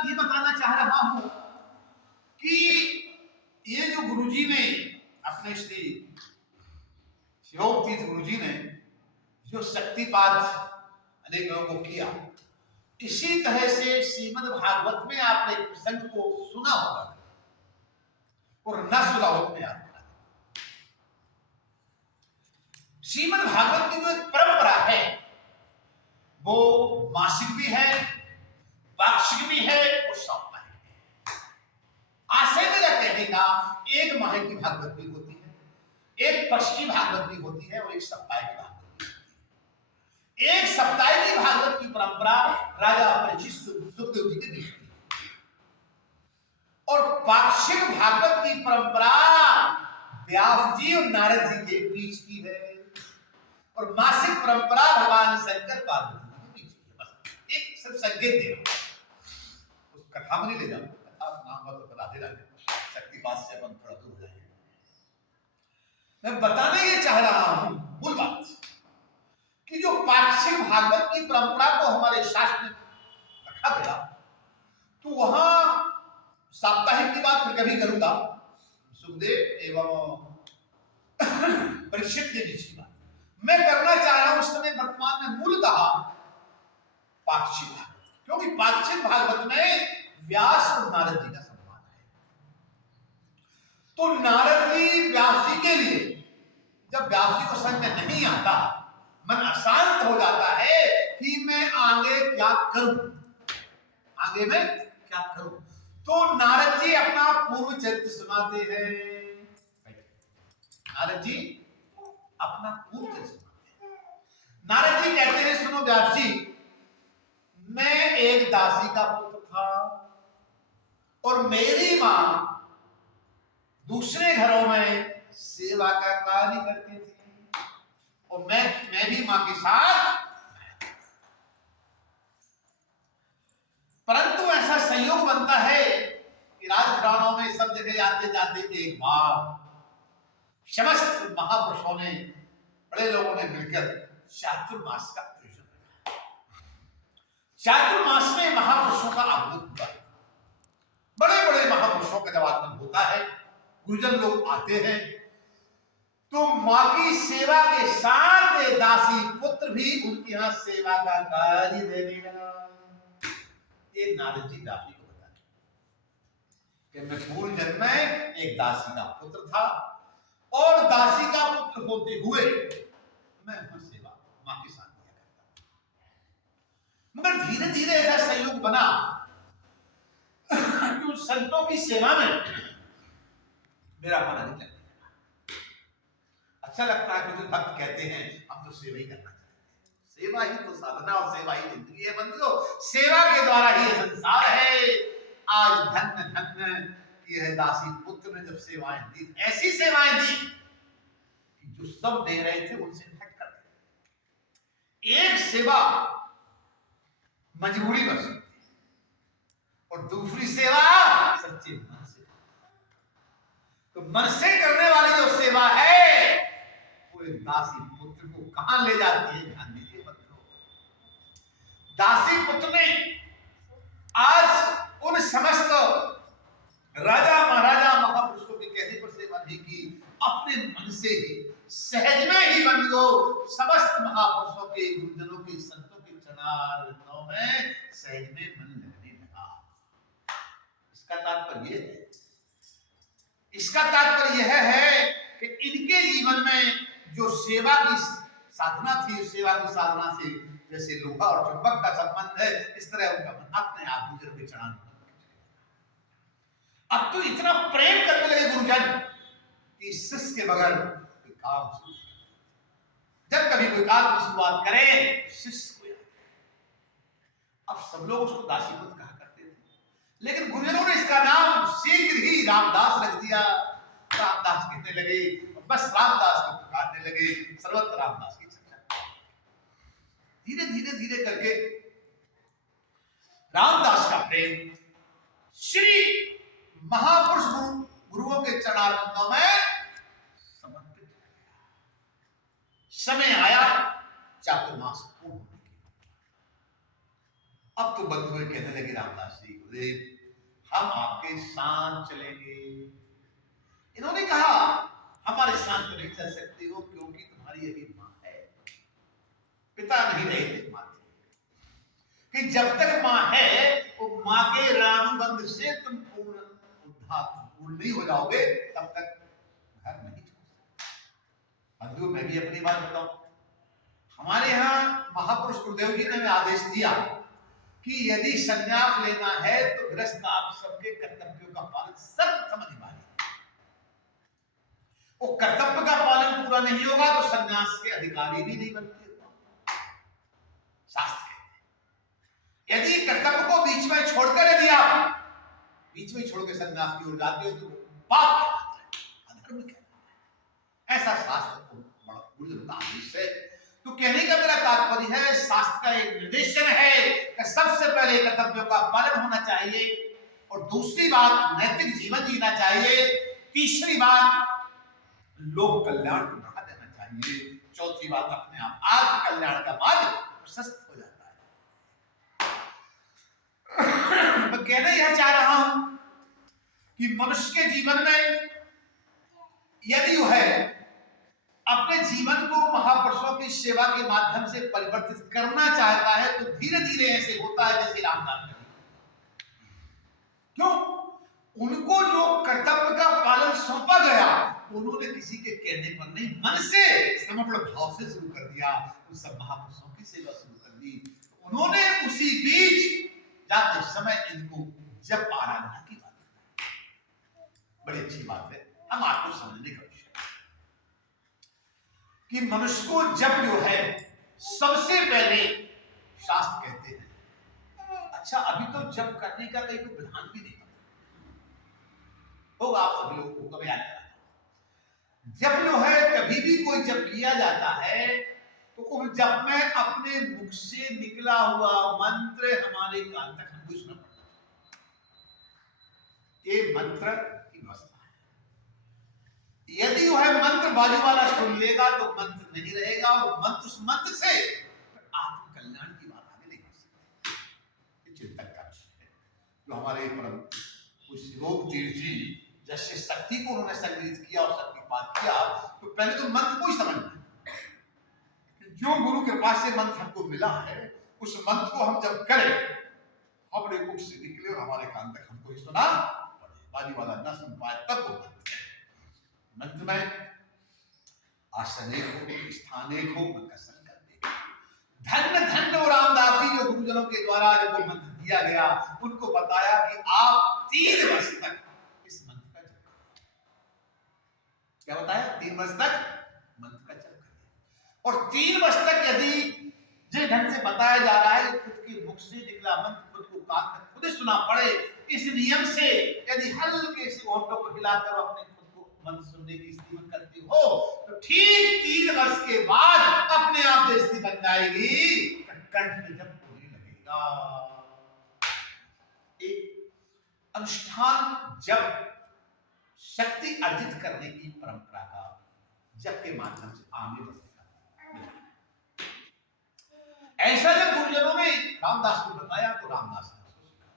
ये बताना चाह रहा हूं कि ये जो गुरुजी ने अपने श्री शिवोक्ति गुरुजी ने जो शक्तिपात अनेक लोगों को किया, इसी तरह से श्रीमद् भागवत में आपने एक प्रसंग को सुना होगा और न सुना हो तो याद करा। श्रीमद् भागवत की जो एक परंपरा है वो मासिक भी है, वार्षिक भी है और साप्ताहिक भी है। आशय मेरा कहने का एक माह की भागवत भी होती है, एक पक्ष की भागवत भी होती है और एक सप्ताह की भागवत भी होती है। एक सप्ताह की भागवत की परंपरा राजा परीक्षित सुखदेव जी के बीच की और पाक्षिक भागवत की परंपरा व्यास जी और नारद जी के बीच की है और मासिक परंपरा भगवान शंकर पार्वती जी के बीच की है। बस एक सिर्फ संकेत दे रहा हूं, उस कथा में नहीं ले जाऊं, कथा सुनाऊंगा तो राधे राधे शक्तिपात से अपन थोड़ा दूर हो जाएंगे। मैं बताने ये चाह रहा हूं मूल बात कि जो पाक्षिक भागवत की परंपरा को हमारे शास्त्र में रखा गया, तो वहां साप्ताहिक की बात फिर कभी करूंगा, सुखदेव एवं परीक्षित के बीच की बात मैं करना चाह रहा हूं उस समय वर्तमान में मूलतः पाक्षिक भागवत, क्योंकि पाक्षिक भागवत में व्यास और नारद जी का संवाद है। तो नारद जी व्यास जी के लिए जब व्यास जी को समझ में नहीं आता, मन अशांत हो जाता है कि मैं आगे क्या करूं, आगे मैं क्या करूं, तो नारद जी अपना पूर्व चरित्र सुनाते हैं। नारद जी अपना पूर्व चरित्र सुनाते हैं। नारद जी कहते हैं, सुनो व्यास जी, मैं एक दासी का पुत्र था और मेरी मां दूसरे घरों में सेवा का कार्य करती थी और मैं भी मां के साथ, परंतु ऐसा संयोग बनता है कि राजघरानों में सब जगह आते जाते एक बार समस्त महापुरुषों ने, बड़े लोगों ने मिलकर चातुर्मास का आयोजन किया। चातुर्मास में महापुरुषों का आगमन हुआ, बड़े बड़े महापुरुषों का जब आगमन होता है, गुरुजन लोग आते हैं, तो मां की सेवा के साथ दासी पुत्र भी उनके यहां सेवा का कार्य देने लगा। ये नारद जी दासी को बताते कि मैं पूर्व जन्म में एक दासी का पुत्र था और दासी का पुत्र होते हुए मैं वहां सेवा मां के साथ किया करता था, मगर धीरे धीरे ऐसा संयोग बना कि उन संतों की सेवा में मेरा मन अधिक लगता है। अच्छा लगता है कि जो भक्त कहते हैं हम तो सेवा ही करना चाहते हैं, सेवा ही तो साधना और सेवा ही जिंदगी है बंधुओं, सेवा के द्वारा ही संसार है। आज धन्य धन्य की है दासी पुत्र ने जब सेवाएं दी, ऐसी सेवाएं दी कि जो सब दे रहे थे उनसे हट कर दे। एक सेवा मजबूरी बन सकती है और दूसरी सेवा सच्चे मन से। तो मन से करने वाली जो सेवा है वो एक दासी पुत्र को कहां ले जाती है, ध्यान दीजिए बच्चों। दासी पुत्र ने आज उन समस्त राजा महाराजा महापुरुषों के कहने पर सेवा नहीं की, अपने मन से ही सहज में ही बन लो समस्त महापुरुषों के, गुरुजनों के, संतों के चरणारविंदों में सहज में मन लगने लगा। इसका तात्पर्य यह है, इसका तात्पर्य यह है कि इनके जीवन में जो सेवा की साधना थी, सेवा की साधना से जैसे लोहा और चुंबक का संबंध है, इस तरह उनका मन अपने आप गुरुजन के चरण। अब तो इतना प्रेम करने लगे गुरुजन कि शिष्य के बगैर कोई काम शुरू, जब कभी कोई काम की शुरुआत करे शिष्य को याद। अब सब लोग उसको दासीपुत्र कहा करते थे, लेकिन गुरुजनों ने इसका नाम शीघ्र ही रामदास रख दिया। रामदास कहने लगे, बस रामदास को पुकारने लगे, सर्वत्र रामदास की चर्चा। धीरे धीरे धीरे करके रामदास का प्रेम श्री महापुरुष गुरुओं के चरणारविंदों में समर्पित हो गया। समय आया चातुर्मास पूर्ण होने की, अब तो बंधु कहने लगे रामदास जी, गुरुदेव हम आपके साथ चलेंगे। इन्होंने कहा हमारे साथ तो नहीं चल सकते हो, क्योंकि तुम्हारी अभी मां है, पिता नहीं रहे थे, मां थे। कि जब तक मां है वो मां के रानुबंध से तुम पूर्ण नहीं हो जाओगे, तब तक घर नहीं छोड़ सकते। बंधु मैं भी अपनी बात बताऊं, हमारे यहाँ महापुरुष गुरुदेव जी ने हमें आदेश दिया कि यदि संन्यास लेना है तो गृहस्थ आप सबके कर्तव्यों का पालन सब समझ मानिए। वो कर्तव्य का पालन पूरा नहीं होगा तो संन्यास के अधिकारी भी नहीं बनते। शास्त्र कहते हैं यदि कर्तव्य को बीच में छोड़कर यदि आप बीच में छोड़ के संन्यास की ओर जाते हो तो पाप कहलाता है, अधर्म कहलाता है। ऐसा शास्त्र को बड़ा गुरुजन का आदेश है। तो कहने का मेरा तात्पर्य है, शास्त्र का एक निर्देशन है कि सबसे पहले कर्तव्यों का पालन होना चाहिए, और दूसरी बात नैतिक जीवन जीना चाहिए, तीसरी बात लोक कल्याण को बढ़ा देना चाहिए, चौथी बात अपने आप आत्म कल्याण का मार्ग प्रशस्त हो जाता है। मैं कहना यह चाह रहा हूं कि मनुष्य के जीवन में यदि वह अपने जीवन को महापुरुषों की सेवा के माध्यम से परिवर्तित करना चाहता है तो धीरे धीरे ऐसे होता है जैसे रामदास ने। क्यों? उनको जो कर्तव्य का पालन सौंपा गया उन्होंने किसी के कहने पर नहीं, मन से समर्पण भाव से शुरू कर दिया, उन सब महापुरुषों की सेवा शुरू कर दी। उन्होंने उसी बीच जाते समय इनको जप आराधना की बात बताई। बड़ी अच्छी बात है, हम आपको समझने का कि मनुष्य को जप जो है सबसे पहले शास्त्र कहते हैं। अच्छा, अभी तो जप करने का कहीं कोई विधान भी नहीं होगा, आप सभी लोगों को कभी याद कराता। जप जो है कभी भी कोई जप किया जाता है तो उस जप में अपने मुख से निकला हुआ मंत्र हमारे कान तक हमको सुनना पड़ता है। ये मंत्र की व्यवस्था। यदि वह मंत्र बाजू वाला सुन लेगा तो मंत्र नहीं रहेगा, और मंत्र उस मंत्र से आत्म कल्याण की बात आगे नहीं कर सकते। चिंतन का विषय है। जो हमारे परम श्रीलोक तीर्थ जी जैसे शक्ति को उन्होंने संग्रहित किया और शक्तिपात किया, तो पहले तो मंत्र को ही समझना है। जो गुरु कृपा से मंत्र हमको मिला है उस मंत्र को हम जब करें, अपने मुख से निकले और हमारे कान तक हमको ही सुना पड़े, बाजू वाला न सुन पाए, तब वो मंत्र है। मंत्र में आसन एक हो, स्थान एक हो, मन का संकल्प एक हो। धन्य धन्य रामदास जी जो गुरुजनों के द्वारा जो मंत्र दिया गया, उनको बताया कि आप 3 वर्ष तक इस मंत्र का जप करें। क्या बताया? 3 वर्ष तक मंत्र का जप करें, और 3 वर्ष तक यदि जिस ढंग से बताया जा रहा है खुद के मुख से निकला मंत्र खुद को कान तक खुद सुना पड़े, इस नियम से यदि हल्के से होठों को हिलाकर अपने मन सुनने की स्थिति में करती हो तो ठीक 3 वर्ष के बाद अपने आप स्थिति बन जाएगी, कंठ में जब होने लगेगा। एक अनुष्ठान जब शक्ति अर्जित करने की परंपरा का जब के माध्यम से आगे बढ़ेगा। ऐसा जब गुरुजनों ने रामदास को बताया तो रामदास ने उसको सिखाया।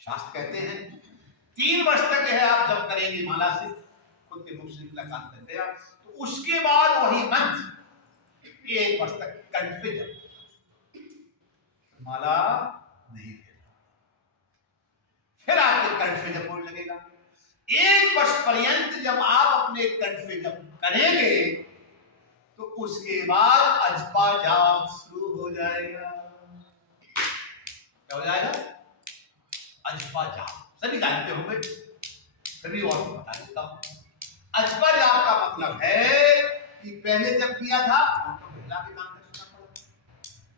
शास्त्र कहते हैं 3 वर्ष तक है आप जब करेंगे माला से, खुद के मुख से निकला कान तक गया, तो उसके बाद वही मंत्र 1 वर्ष तक कंठ पे जब माला नहीं फेरना, फिर आपके कंठ पे जब होने लगेगा। 1 वर्ष पर्यंत जब आप अपने कंठ पे जब करेंगे तो उसके बाद अजपा जाप शुरू हो जाएगा। क्या हो जाएगा? अजपा जाप। सभी जानते होंगे, सभी और बता देता हूं। अजपा जाप का मतलब है कि पहले जब किया था तो महिला के कान तक सुनना पड़ा,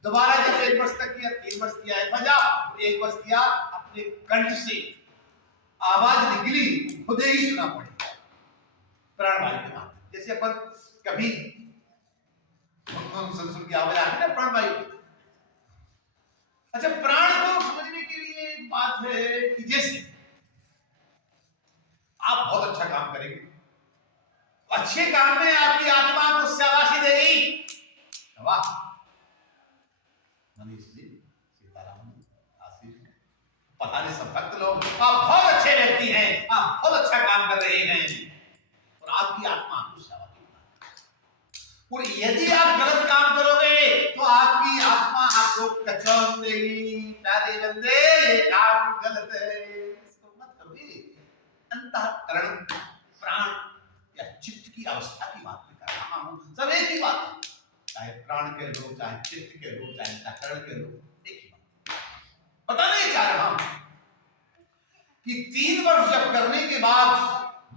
दोबारा जब 1 वर्ष तक किया, 3 वर्ष किया है जाप, 1 वर्ष किया अपने कंठ से आवाज निकली खुद ही सुना पड़ेगा प्राणवायु के माध्यम। जैसे अपन कभी संसुर की आवाज आती है ना प्राणवायु की। अच्छा, प्राण को समझने के लिए एक बात है कि जैसे आप बहुत अच्छा काम करेंगे, अच्छे काम में आपकी आत्मा आपको शाबाशी देगी। वाह मनीष जी, पता नहीं सब भक्त लोग, आप बहुत अच्छे व्यक्ति हैं, आप बहुत अच्छा काम कर रहे हैं, और आपकी आत्मा आपको सेवा देगी। और यदि आप गलत काम करोगे तो आपकी आत्मा आपको कचौन देगी। प्यारे बंदे, ये काम गलत है, इसको मत करोगे। अंतःकरण, प्राण या चित्त की अवस्था की बात मैं कर रहा हूं, सब एक ही बात है, चाहे प्राण के लो, चाहे चित्त के लो, चाहे अंतःकरण के लो, एक ही बात। पता नहीं चाह रहा हूं कि 3 वर्ष जब करने के बाद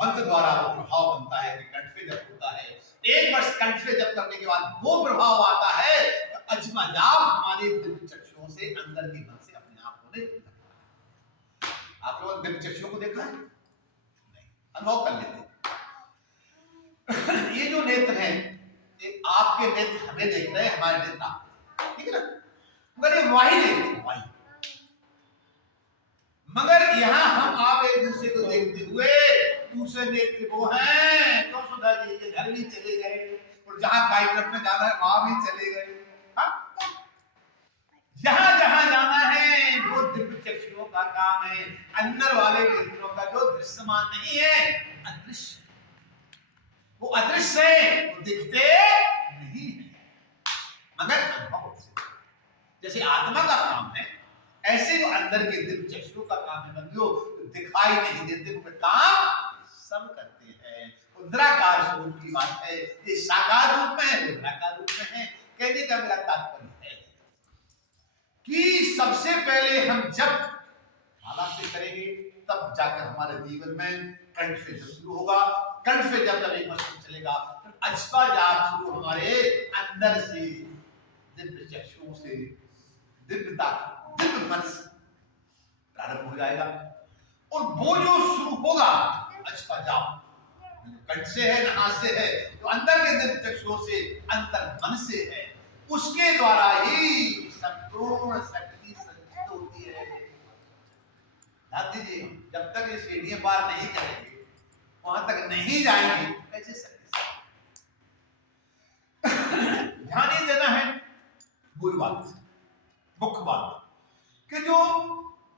मंत्र द्वारा वो प्रभाव बनता है कि कंठ जब होता है, 1 वर्ष कंठ जब करने के बाद वो प्रभाव आता है, तो अजमा जाप हमारे दिव्य चक्षुओं से अंदर की मन से अपने आप होने लगता है। आप लोगों ने दिव्य चक्षुओं को देखा है? नहीं, अनुभव कर लेते। ये जो नेत्र हैं, ये आपके नेत्र हमें देख रहे हैं, हमारे नेत्र आप, ठीक है ना? मगर ये वाही नेत्र, वाही, मगर यहाँ हम आप एक दूसरे को देखते हुए दूसरे नेत्र वो हैं, क्यों सुधा जी के घर भी चले गए और जहां कार्यक्रम में जाना है वहां भी चले गए। जहां जहां जाना है वो दिव्य चक्षुओं का काम है। अंदर वाले नेत्रों का जो दृश्यमान नहीं है, अदृश्य, वो अदृश्य है, वो दिखते नहीं है, मगर अनुभव से। जैसे आत्मा का काम है, ऐसे जो अंदर के दिव्य चक्षुओं का काम है बंदियों, तो दिखाई नहीं देते वो काम सब करते हैं। निराकार स्वरूप की बात है, ये साकार रूप में है, निराकार रूप में है। कहने का मेरा तात्पर्य है कि सबसे पहले हम जब माला से करेंगे तब जाकर हमारे जीवन में कंठ से जब शुरू होगा, कंठ से जब तक एक वर्ष चलेगा, तो अजपा जाप शुरू हमारे अंदर से दिव्य चक्षुओं से, दिव्यता, दिव्य मन से प्रारंभ हो जाएगा। और वो जो शुरू होगा अजपा जाप, कंठ से है, नाक से है, तो अंदर के दिव्य चक्षुओं से, अंतर मन से है, उसके द्वारा ही संपूर्ण शक्ति संचित होती है। ध्यान दीजिए, जब तक ये सीढ़ियां पार नहीं करेंगे, वहां तक नहीं जाएंगे, कैसे शक्ति? ध्यान ये देना है मूल बात, मुख्य बात, कि जो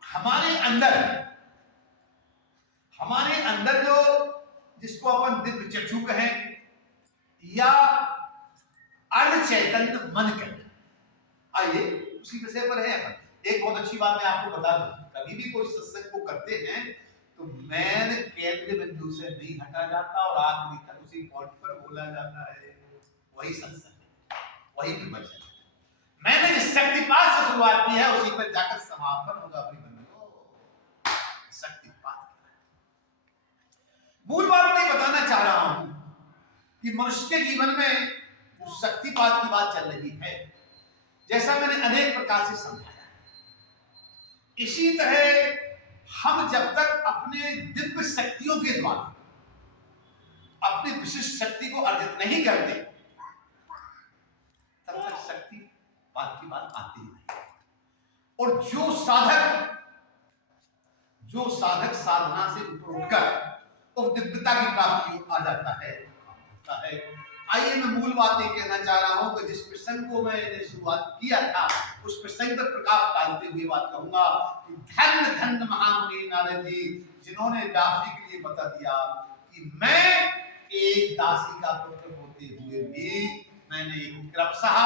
हमारे अंदर जो जिसको अपन दिव्य चक्षु कहें या अर्ध चैतन्य मन कहें, आइए उसी विषय पर है अपन। एक बहुत अच्छी बात मैं आपको बता दूं, कभी भी कोई सत्संग को करते हैं तो मैंने केंद्र बिंदु से नहीं हटा जाता और आखिरी तक उसी पॉइंट पर बोला जाता है, वही सत्संग, वही प्रवचन। मैंने जिस शक्तिपात से शुरुआत की है उसी पर जाकर समापन होगा अपनी बंधुओं। शक्तिपात मूल बात मैं बताना चाह रहा हूं कि मनुष्य के जीवन में जो शक्तिपात की बात चल रही है, जैसा मैंने अनेक प्रकार से समझाया, इसी तरह हम जब तक अपने दिव्य शक्तियों के द्वारा अपनी विशिष्ट शक्ति को अर्जित नहीं करते, तब तक शक्ति बात की बात आती ही नहीं। और जो साधक साधना से ऊपर उठकर उस दिव्यता की प्राप्ति आ जाता है। आइए मैं मूल बात ये कहना चाह रहा हूं कि जिस प्रसंग को मैंने शुरुआत किया था, उस प्रसंग पर प्रकाश डालते हुए बात कहूंगा कि धन्य धन्य महामुनि नारद जी, जिन्होंने व्यास जी के लिए बता दिया कि मैं एक दासी का पुत्र होते हुए भी मैंने क्रमशः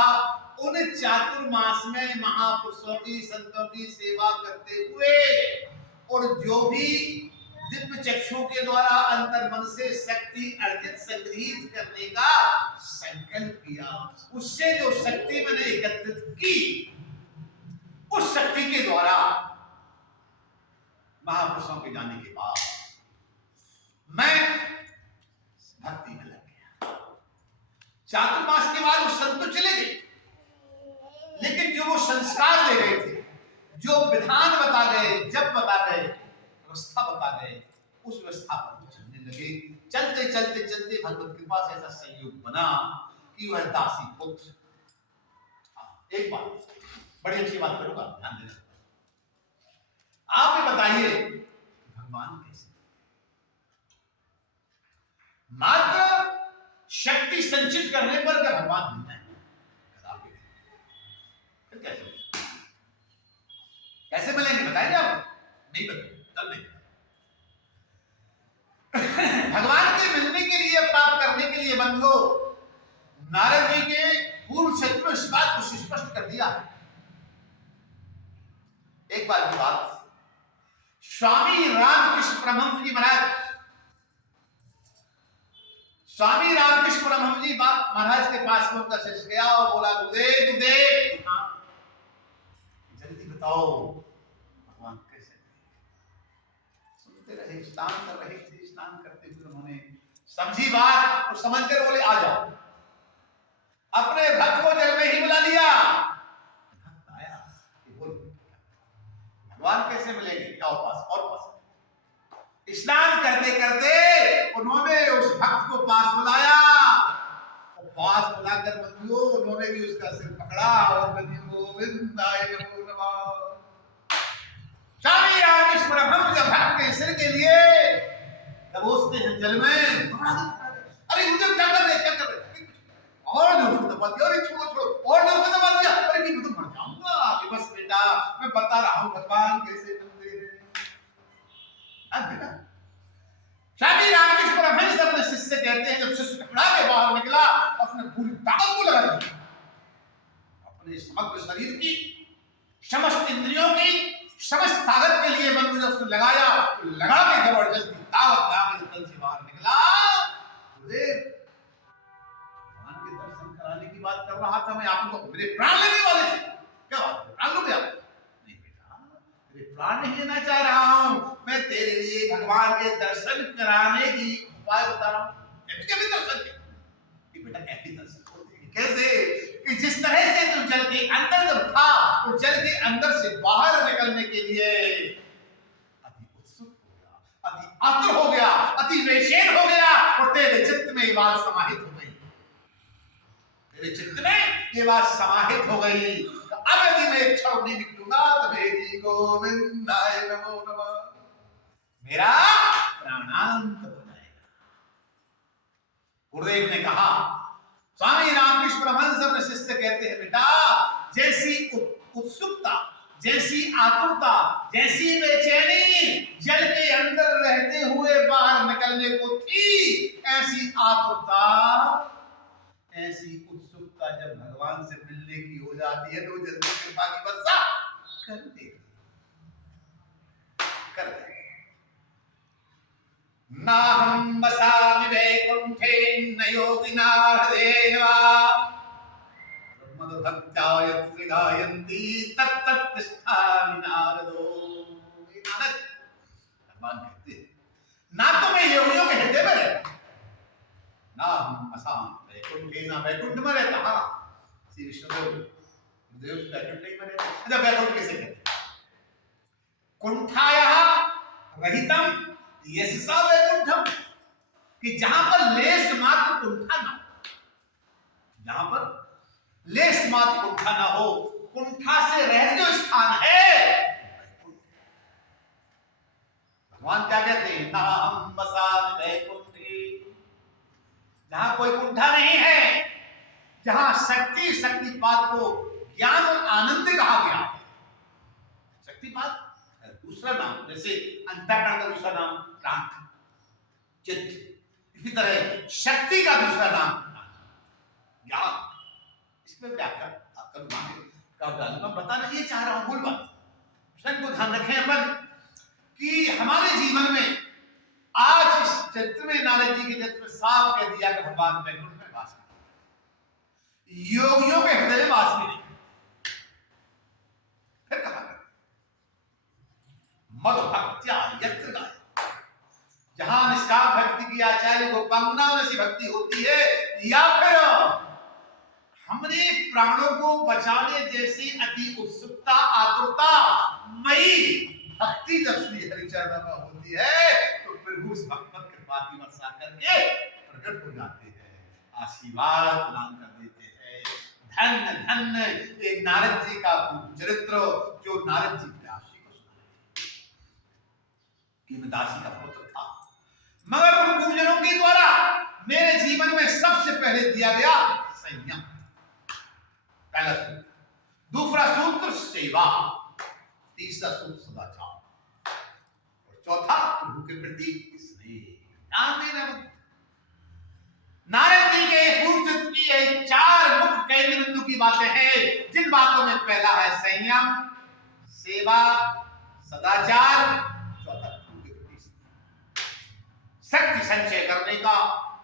उन चातुर्मास में महापुरुषों की, संतों की सेवा करते हुए और जो भी दिव्य चक्षु के द्वारा अंतर मन से शक्ति अर्जित संग्रहित करने का संकल्प किया, उससे जो शक्ति मैंने एकत्रित की, उस शक्ति के द्वारा महापुरुषों के जाने के बाद मैं भक्ति में लग गया। चातुर्मास के बाद वो संत तो चले गए, लेकिन जो वो संस्कार दे गए थे, जो विधान बता गए, जब बता गए, व्यवस्था बता गए, उस व्यवस्था पर चलने लगे। चलते चलते चलते भगवत कृपा से ऐसा संयोग बना कि वह दासी पुत्र। एक बात बड़ी अच्छी बात करूंगा, ध्यान देना। आप ये बताइए भगवान कैसे? मात्र शक्ति संचित करने पर क्या भगवान मिलता है? फिर कैसे मिलेंगे बताइए आप? नहीं बदले, चल नहीं। भगवान के मिलने के लिए, प्राप्त करने के लिए बंधु, नारद जी के पूर्व शत्रु इस बात को स्पष्ट कर दिया। एक बार की बात, स्वामी रामकृष्ण परमहंस जी महाराज, स्वामी रामकृष्ण परमहंस जी महाराज के पास में उनका शिष्य गया और बोला, गुरुदेव गुरुदेव, जल्दी बताओ भगवान कैसे। सुनते रहे, स्नान कर रहे थे, स्नान करते हुए उन्होंने समझी बात और समझ कर बोले, आ जाओ। अपने भक्त को जल में ही बुला लिया। भक्त आया, बोल भगवान कैसे मिलेंगे, क्या पास और पास। स्नान करते करते उन्होंने उस भक्त को पास बुलाया, और पास बुलाकर बंधुओं उन्होंने भी उसका सिर पकड़ा और गोविंदाय नमो नमः। स्वामी रामकृष्ण परमहंस जब भक्त के सिर के लिए दबोचते हैं जल में, अरे मुझे क्या कर रहे, क्या कर रहे, और जोर से दबा दिया, अरे छोड़ो छोड़ो, और जोर से दबा दिया, अरे मैं तो मर जाऊंगा। कि बस बेटा, मैं बता रहा हूं भगवान कैसे मिलते हैं। अब बेटा, स्वामी रामकृष्ण परमहंस अपने शिष्य से कहते हैं, जब शिष्य खड़ा के बाहर निकला, अपने पूरी ताकत को लगा दी, अपने समग्र शरीर की, समस्त इंद्रियों की, समस्त ताकत के लिए बंधु जब उसने लगाया, लगा के जबरदस्ती ताकत लगा के तल से बाहर निकला। गुरुदेव, दर्शन कराने की बात कर रहा था मैं, आपको मेरे प्राण लेने वाले थे, क्या बात है, प्राण लोगे आप? नहीं बेटा, तेरे प्राण नहीं लेना चाह रहा हूं मैं, तेरे लिए भगवान के दर्शन कराने की उपाय बता रहा हूं। कैसे दर्शन कि बेटा कैसे दर्शन होते हैं, कैसे कि जिस तरह से तू जल के अंदर जब था, और जल के अंदर से बाहर निकलने के लिए अति उत्सुक हो गया, अति आतुर हो गया, अति बेचैन हो गया, और तेरे चित्त में ये बात समाहित हो गई, तेरे चित्त में ये बात समाहित हो गई। अब यदि मैं एक क्षण नहीं निकलूंगा तो मेरी गोविंदाय नमो नमः, मेरा प्राणांत हो जाएगा। गुरुदेव ने कहा, स्वामी रामकृष्ण परमहंस अपने शिष्य से कहते हैं, बेटा जैसी उत्सुकता, जैसी आतुरता, जैसी बेचैनी जल के अंदर रहते हुए बाहर निकलने को थी, ऐसी आतुरता, ऐसी उत्सुकता जब भगवान से मिलने की हो जाती है तो जल्दी कृपा की वर्षा कर दे, कर दे। नाहं वसामि वैकुंठे न योगिना हृदयेन वा, ब्रह्मभक्त्या यत्र गायन्ति तत्तत् तिष्ठामि नारदो। नारद, भगवान कहते हैं, ना तो मैं योगियों के हृदय में रहता, ना हम वसामि वैकुंठे, ना वैकुंठ में रहता। हाँ, श्री विष्णुदेव वैकुंठ में रहते। अच्छा, वैकुंठ कैसे कहते? कुंठायः रहितम यस्सा वैकुंठम, कि जहां पर लेस मात्र कुंठा ना हो, जहां पर लेस मात्र कुंठा ना हो, कुंठा से रहित जो स्थान है, भगवान क्या कहते हैं, ना हम वसामि वैकुंठे, जहां कोई कुंठा नहीं है, जहां शक्ति, शक्तिपात को ज्ञान और आनंद कहा गया है। शक्तिपात दूसरा नाम, जैसे अंतःकरण का दूसरा नाम प्राण, चित्त, इसी तरह शक्ति का दूसरा नाम ज्ञान। इसमें व्याकरण आपका मैं बताना ये चाह रहा हूं, मूल बात प्रश्न को ध्यान रखें अपन, कि हमारे जीवन में आज इस चरित्र में, नारद जी के चरित्र में साफ कह दिया कि भगवान वैकुंठ में वास करते, योगियों के हृदय में वास भी नहीं। फिर कहा मद भक्त्या यत्र गाय, जहां निष्काम भक्ति की आचार्य को पंगना में सी भक्ति होती है, या फिर हमने प्राणों को बचाने जैसी अति उत्सुकता, आतुरता मई भक्ति जब श्री हरिचरण में होती है, तो प्रभु उस भक्त पर कृपा की वर्षा करके प्रकट हो जाते हैं, आशीर्वाद प्रदान कर देते हैं। धन्य धन्य एक नारद जी का चरित्र, जो नारद जी दासी को सुनाया कि दासी का पुत्र था, मगर उन गुरुजनों के द्वारा मेरे जीवन में सबसे पहले दिया गया संयम, पहला सूत्र, दूसरा सूत्र सेवा, तीसरा सूत्र सदाचार। के प्रति स्नेह। ध्यान देना। नारद जी के पूर्व की ये 4 मुख्य केंद्र बिंदु की बातें हैं, जिन बातों में पहला है संयम, सेवा, सदाचार, चौथा शक्ति संचय करने का,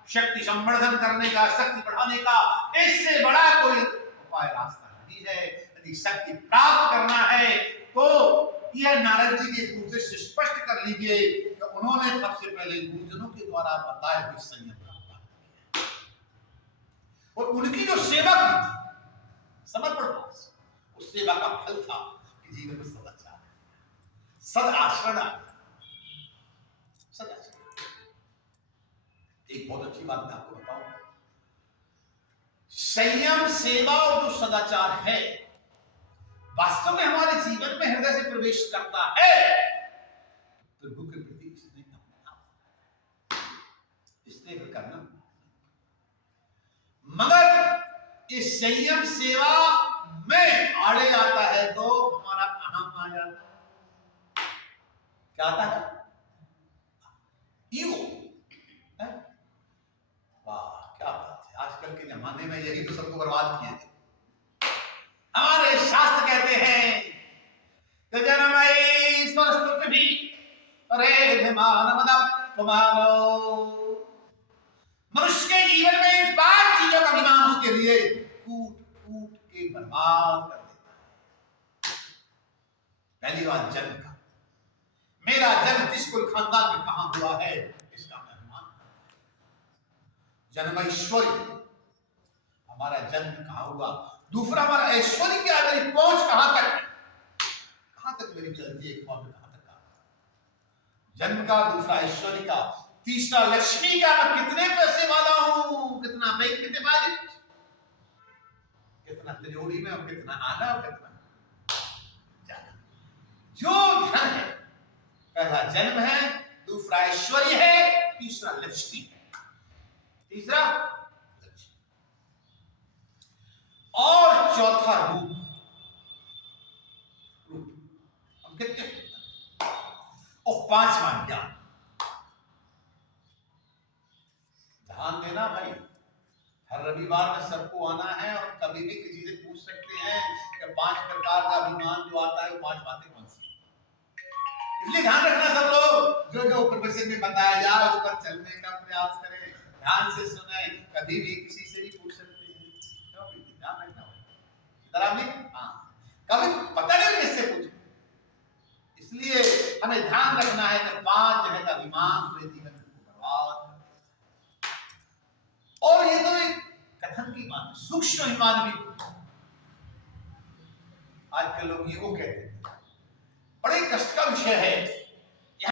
शक्ति संवर्धन करने का, शक्ति बढ़ाने का। इससे बड़ा कोई उपाय रास्ता नहीं है। यदि शक्ति प्राप्त करना है तो यह नारद जी के मुंह से स्पष्ट कर लीजिए कि उन्होंने सबसे पहले गुरुजनों के द्वारा बताए हुए संयम का पालन किया और उनकी जो सेवा की थी, समर्पण भाव से, उस सेवा का फल था कि जीवन में सदाचार, सदाचरण। एक बहुत अच्छी बात मैं आपको बताऊं, संयम, सेवा और जो सदाचार है वास्तव में हमारे जीवन में हृदय से प्रवेश करता है प्रभु के प्रति स्नेह करना। मगर इस संयम सेवा में आड़े आता है तो हमारा अहम आ जाता है। क्या आता है? ईगो। क्या बात है, आजकल के जमाने में यही तो सबको बर्बाद किए थे। हमारे शास्त्र कहते हैं कि जनमई स्तुति अरे मानो मनुष्य के जीवन में इन 5 चीजों का अभिमान उसके लिए कूट कूट के बर्बाद कर देता है। पहली बात जन्म का, मेरा जन्म किस कुल खानदान में कहां हुआ है इसका मैं अभिमान। जन्म ऐश्वर्य, हमारा जन्म कहां हुआ। दूसरा, हमारा ऐश्वर्य क्या, मेरी पहुंच कहां तक मेरी चलती है, कहां तक जन्म का। दूसरा ऐश्वर्य का। तीसरा लक्ष्मी का, मैं कितने पैसे वाला हूं, कितना बैंक में डिपॉजिट, कितना तिजोरी में और कितना आना और कितना जाना। जो धन है, पहला जन्म है, दूसरा ऐश्वर्य है, तीसरा लक्ष्मी है, तीसरा लक्ष्मी और चौथा रूप। हम कितने और 5वां ज्ञान। ध्यान देना भाई, हर रविवार में सबको आना है और कभी भी किसी से पूछ सकते हैं कि 5 प्रकार का अभिमान जो आता है वो 5 बातें कौन सी। इसलिए ध्यान रखना सब लोग, जो प्रोफेसर में बताया जाए उस पर चलने का प्रयास करें, ध्यान से सुने, कभी भी किसी से भी पूछ सकते हैं। ध्यान रखना कभी पता नहीं किससे पूछे। इसलिए हमें ध्यान रखना है कि 5 जगह का अभिमान पूरे जीवन में बर्बाद। और ये तो एक कथन की बात है, सूक्ष्म अभिमान भी आजकल लोग ईगो कहते हैं। बड़े कष्ट का विषय है